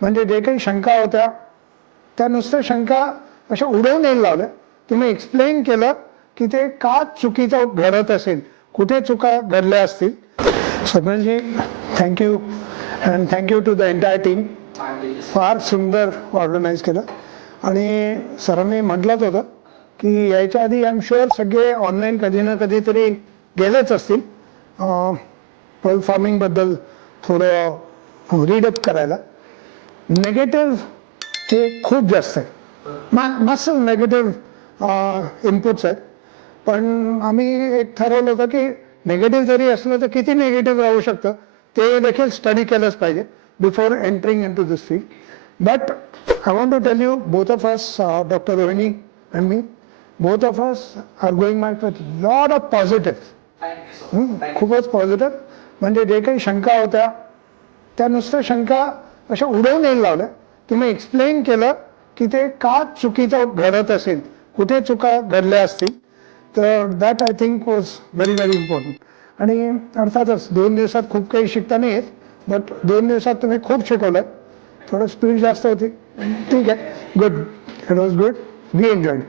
म्हणजे जे काही शंका होत्या त्या नुसत्या शंका अशा उडवून नाही लावल्या. तुम्ही एक्सप्लेन केलं की ते का चुकीचं घडत असेल, कुठे चुका घडल्या असतील. स्वप्नजी, thank you and thank you to the entire team. फार सुंदर ऑर्गनाईज केलं. आणि सरांनी म्हटलंच होतं की यायच्या आधी आय एम शुअर सगळे ऑनलाईन कधी ना कधीतरी गेलेच असतील पल फार्मिंगबद्दल थोडं रीडअप करायला. नेगेटिव्ह ते खूप जास्त आहे, मस्त नेगेटिव्ह इनपुट्स आहेत. पण आम्ही एक ठरवलं होतं की नेगेटिव्ह जरी असलं तर किती नेगेटिव्ह राहू शकतं ते देखील स्टडी केलंच पाहिजे before entering into this field. But I want to tell you, both of us, doctor Rohini and me, both of us are going my with lot of positive. खूपच पॉझिटिव्ह. म्हणजे जे काही शंका होत्या त्या नुसत्या शंका अशा उडवून नाही लावल्या. तुम्ही एक्सप्लेन केलं की ते का चुकीचं घडत असेल, कुठे चुका घडल्या असतील. तर that I think was very very important. आणि अर्थातच 2 दिवसात खूप काही शिकता नाही येत, बट 2 दिवसात तुम्ही खूप शिकवलं. थोडं स्पीड जास्त होती, ठीक आहे. Good, it was good, we enjoyed.